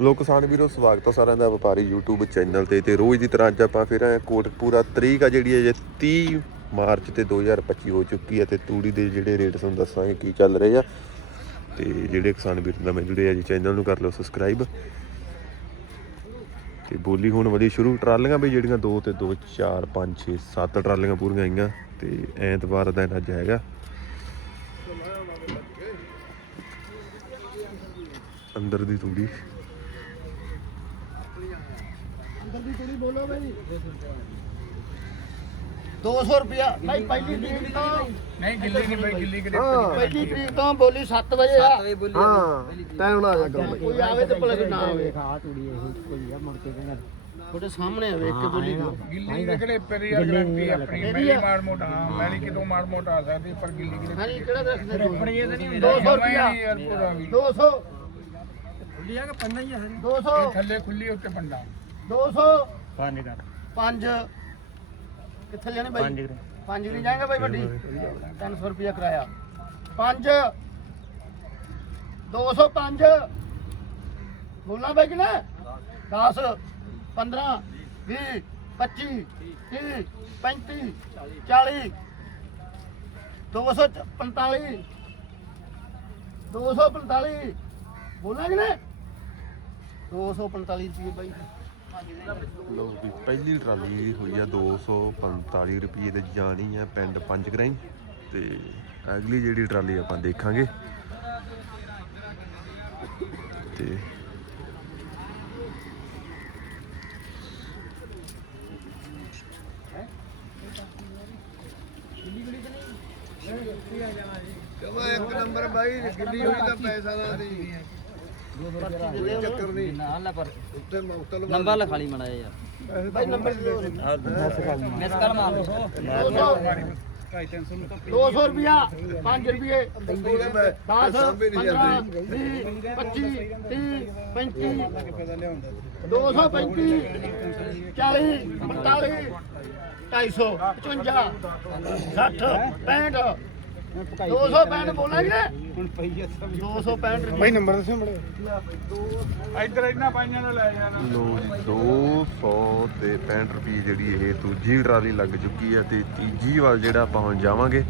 ਲੋਕ ਕਿਸਾਨ ਵੀਰੋ, ਸਵਾਗਤ ਹੈ ਸਾਰਿਆਂ ਦਾ ਵਪਾਰੀ YouTube ਚੈਨਲ ਤੇ ਤੇ ਰੋਜ਼ ਦੀ ਤਰ੍ਹਾਂ ਅੱਜ ਆਪਾਂ ਫਿਰ ਆਏ ਹਾਂ ਕੋਟਕਪੂਰਾ ਤਰੀਕ ਆ ਜਿਹੜੀ ਹੈ ਜੇ 30 ਮਾਰਚ ਤੇ 2025 ਹੋ ਚੁੱਕੀ ਹੈ ਤੇ ਤੂੜੀ ਦੇ ਜਿਹੜੇ ਰੇਟ ਤੁਹਾਨੂੰ ਦੱਸਾਂਗੇ ਕੀ ਚੱਲ ਰਹੇ ਆ। ਤੇ ਜਿਹੜੇ ਕਿਸਾਨ ਵੀਰ ਨਵੇਂ ਜੁੜੇ ਆ ਜੀ, ਚੈਨਲ ਨੂੰ ਕਰ ਲਓ ਸਬਸਕ੍ਰਾਈਬ। ਤੇ ਬੋਲੀ ਹੁਣ ਵਧੀ ਸ਼ੁਰੂ, ਟਰਾਲੀਆਂ ਵੀ ਜਿਹੜੀਆਂ 2 ਤੇ 2 4 5 6 7 ਟਰਾਲੀਆਂ ਪੂਰੀਆਂ ਆਈਆਂ ਤੇ ਐਤਵਾਰ ਦਾ ਦਿਨ ਅੱਜ ਹੈਗਾ। ਅੰਦਰ ਦੀ ਤੂੜੀ। ਦੋ ਸੌ ਰੁਪਿਆ ਭਾਈ ਪਹਿਲੀ ਤਰੀਕ ਤੋਂ ਨਹੀਂ ਗਿੱਲੀ ਨਹੀਂ ਬਈ ਗਿੱਲੀ ਕਿਤੇ ਪਹਿਲੀ ਤਰੀਕ ਤੋਂ ਬੋਲੀ 7 ਵਜੇ ਆ। ਹਾਂ ਟਾਈਮ ਨਾਲ ਆ ਜਾ ਕੋਈ ਆਵੇ ਤੇ ਭਲੇ ਨਾ ਆਵੇ। ਖਾ ਤੂੜੀ ਇਹ ਕੋਈ ਆ ਮੁੜ ਕੇ ਕਹਿੰਦਾ। ਤੁਹਾਡੇ ਸਾਹਮਣੇ ਵੇਖ ਕੇ ਬੋਲੀ ਦਿਓ ਗਿੱਲੀ ਦੇ ਕਿਹੜੇ ਪਰੀ ਆ ਗਰੰਟੀ ਆਪਣੀ ਮੇਰੀ ਮਾੜ ਮੋਟਾ ਹਾਂ ਮੈਲੀ ਕਿਤੋਂ ਮਾੜ ਮੋਟਾ ਆ ਸਕਦੀ ਪਰ ਗਿੱਲੀ ਕਿਤੇ ਹਾਂਜੀ ਕਿਹੜਾ ਦੱਸਦੇ ਆਪਣੀ ਇਹ ਤਾਂ ਨਹੀਂ 200 ਰੁਪਿਆ ਯਾਰ ਪੂਰਾ ਵੀ। 200 ਲਿਆ ਕਿ ਪੰਨਾ ਹੀ ਆ 200 ਇਹ ਥੱਲੇ ਖੁੱਲੀ ਉੱਤੇ ਪੰਡਾ 200 ਪੰਜ ਕਰ 5 ਕਿੱਥੇ ਜਾਣੇ ਬਾਈ? 5 5 ਨਹੀਂ ਜਾਏਗਾ ਬਾਈ ਵੱਡੀ? 300 ਰੁਪਿਆ ਕਿਰਾਇਆ। 5 205 ਬੋਲਣਾ ਬਾਈ ਕਿ ਨਾ 10 15 20 25 30 35 40 245 245 ਬੋਲਣਾ ਕਿ ਨਾ 245 ਰੁਪਏ ਬਾਈ। ਲੋ ਵੀ ਪਹਿਲੀ ਟਰਾਲੀ ਹੋਈ ਆ 245 ਰੁਪਏ ਤੇ ਜਾਣੀ ਆ ਪਿੰਡ ਪੰਜ ਗਰਾਈ ਤੇ ਅਗਲੀ ਜਿਹੜੀ ਟਰਾਲੀ ਆਪਾਂ ਦੇਖਾਂਗੇ। ਤੇ ਜਮਾ ਇੱਕ ਨੰਬਰ ਬਾਈ, ਗਿੱਲੀ ਹੋਈ ਤਾਂ ਪੈਸਾ ਨਾ ਦੇ ਚੱਕਰ ਨਹੀਂ। ਨਾ ਪਰ ਉੱਤੇ ਮੁਕਤਲ ਨੰਬਰ ਲਿਖਾ ਲਈ ਮੜਾ ਯਾਰ। ਭਾਈ ਨੰਬਰ ਮਿਸ ਕਾਲ ਮਾਰ। ਲਓ 200 ਰੁਪਿਆ 5 ਰੁਪਏ 10 15 20 25 30 35 235 40 45 250 55 60 65 265 ਬੋਲਾਂਗੇ ਹੁਣ 265 ਰੁਪਏ। ਬਾਈ ਨੰਬਰ ਦੱਸੋ ਮੜੇ ਇੱਧਰ ਇਹਨਾਂ ਪਾਈਆਂ ਨੂੰ ਲੈ ਜਾਣਾ। ਲੋ ਜੀ 200 ਤੇ 65 ਰੁਪਏ ਜਿਹੜੀ ਇਹ ਦੂਜੀ ਟਰਾਲੀ ਲੱਗ ਚੁੱਕੀ ਆ ਤੇ ਤੀਜੀ ਵੱਲ ਜਿਹੜਾ ਆਪਾਂ ਹੁਣ ਜਾਵਾਂਗੇ।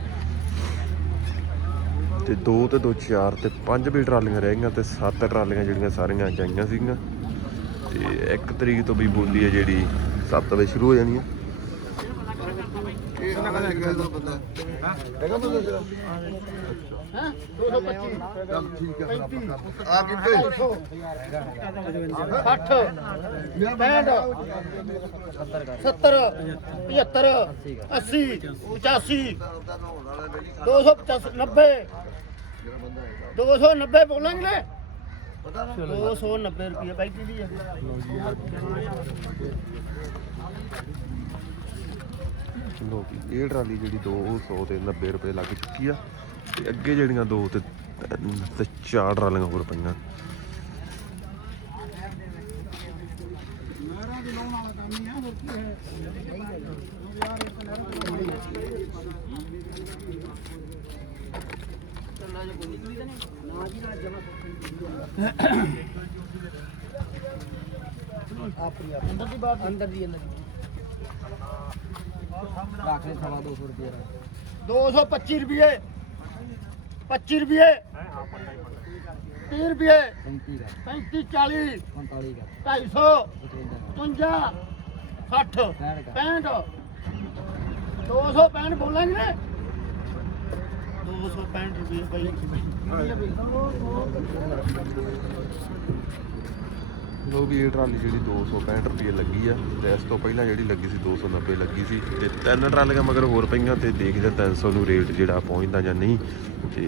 ਤੇ 2 ਤੇ 2 4 ਤੇ 5 ਵੀ ਟਰਾਲੀਆਂ ਰਹਿ ਗਈਆਂ ਤੇ 7 ਟਰਾਲੀਆਂ ਜਿਹੜੀਆਂ ਸਾਰੀਆਂ ਜਾਈਆਂ ਸੀਗੀਆਂ। ਤੇ 1 ਤਰੀਕ ਤੋਂ ਵੀ ਬੋਲੀ ਹੈ ਜਿਹੜੀ 7 ਵਜੇ ਸ਼ੁਰੂ ਹੋ ਜਾਣੀ ਹੈ ਇਹ ਨਾ ਕਹਿੰਦਾ ਦਾ ਬੰਦਾ। ਹੈਗਾ ਬੰਦਾ ਤੇਰਾ? ਹੈ? 225 ਚੱਲ ਠੀਕ ਹੈ ਫਿਰ ਆਪਾਂ ਕਰ ਆ ਕਿੱਥੇ? 290 ਬੋਲਾਂਗੇ ਨੇ। 290 ਰੁਪਏ ਬਾਈ ਦੀ ਹੈ ਲੋ ਵੀ ਇਹ ਟਰਾਲੀ ਜਿਹੜੀ 200 ਤੇ 90 ਰੁਪਏ ਲੱਗ ਚੁੱਕੀ ਆ। ਤੇ ਅੱਗੇ ਜਿਹੜੀਆਂ ਦੋ ਤੇ ਤੇ ਚਾਰ ਟਰਾਲੀਆਂ ਹੋਰ ਪਈਆਂ। ਅੰਦਰ ਦੀ ਬਾਤ ਅੰਦਰ ਦੀ। ਅੰਦਰ ਰੱਖ ਲੈ ਸਵਾ 200 ਰੁਪਏ 225 ਰੁਪਏ। 25 ਰੁਪਏ। 30 ਰੁਪਏ। 35 ਦਾ। 35 40 45 ਦਾ। 250 55 50 60 65 265 ਬੋਲਾਂਗੇ ਨੇ। 265 ਰੁਪਏ ਬਾਈ। ਲੋ ਵੀ ਇਹ ਟਰਾਲੀ ਜਿਹੜੀ 265 ਰੁਪਏ ਲੱਗੀ ਆ ਤੇ ਇਸ ਤੋਂ ਪਹਿਲਾਂ ਜਿਹੜੀ ਲੱਗੀ ਸੀ 290 ਲੱਗੀ ਸੀ ਤੇ ਤਿੰਨ ਟਰਾਲੀਆਂ ਮਗਰ ਹੋਰ ਪਈਆਂ ਤੇ ਦੇਖਦੇ 300 ਨੂੰ ਰੇਟ ਜਿਹੜਾ ਪਹੁੰਚਦਾ ਜਾਂ ਨਹੀਂ ਤੇ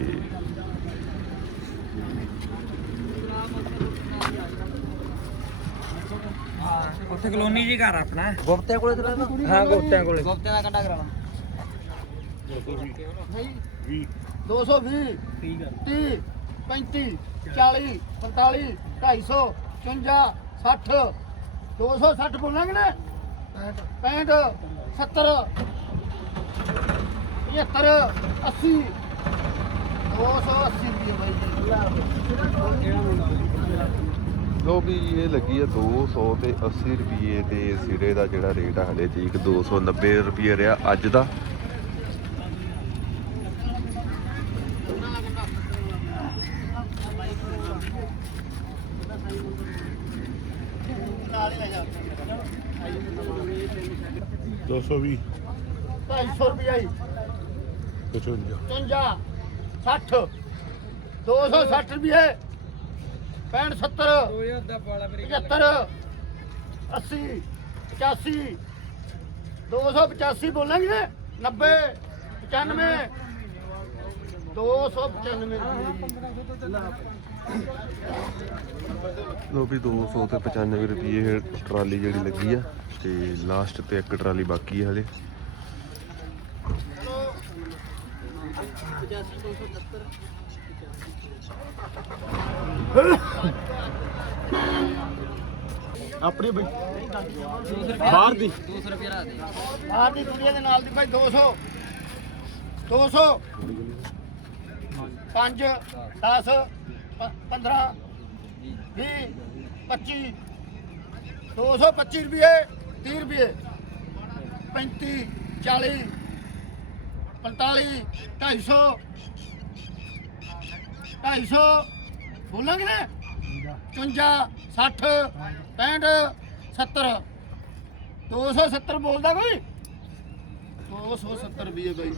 ਉੱਥੇ ਕਲੋਨੀ ਜੀ ਘਰ ਆਪਣਾ। ਗੁਪਤਿਆਂ ਕੋਲੇ ਤੇ ਹਾਂ ਗੁਪਤਿਆਂ ਕੋਲੇ। ਗੁਪਤਿਆਂ ਦਾ ਕੰਡਾ ਕਰਾਣਾ 220 ਠੀਕ 30 35 40 45 250 55 60 260 ਬੋਲਾਂਗੇ ਨਾ? 65 70 75 80 280 ਰੁਪਏ ਬਾਈ ਜੀ। ਲੋ ਵੀ ਇਹ ਲੱਗੀ ਆ 200 ਤੇ 80 ਰੁਪਏ ਦੇ ਸਿਰੇ ਦਾ ਜਿਹੜਾ ਰੇਟ ਆ ਹਲੇ ਠੀਕ। 290 ਰੁਪਏ ਰਿਹਾ ਅੱਜ ਦਾ। ਦੋ ਸੌ ਵੀਹ। 250 ਰੁਪਿਆ ਜੀ। ਪਚਵੰਜਾ। 55 60 260 ਰੁਪਏ 65 70 2000 ਦਾ ਪਾਲਾ ਮੇਰੀ 75 80 85 285 ਬੋਲਾਂਗੇ। 90 95 295 ਲੋ ਵੀ 200 ਤੇ 95 ਰੁਪਏ ਟਰਾਲੀ ਜਿਹੜੀ ਲੱਗੀ ਆ ਤੇ ਲਾਸਟ ਤੇ ਇੱਕ ਟਰਾਲੀ ਬਾਕੀ ਆ ਹਲੇ। ਆਪਣੀ ਬਈ। ਬਾਹਰ ਦੀ। 200 ਰੁਪਏ ਲਾ ਦੇ ਬਾਹਰ ਦੀ ਦੁਨੀਆ ਦੇ ਨਾਲ ਦੀ ਭਾਈ 200 200 5 10 15 20 25 225 ਰੁਪਏ 30 ਰੁਪਏ 35 40 45 250 250 ਬੋਲਾਂਗੇ ਨਾ 55 60 65 70 270 ਬੋਲਦਾ ਕੋਈ? 270 ਰੁਪਏ ਬਾਈ।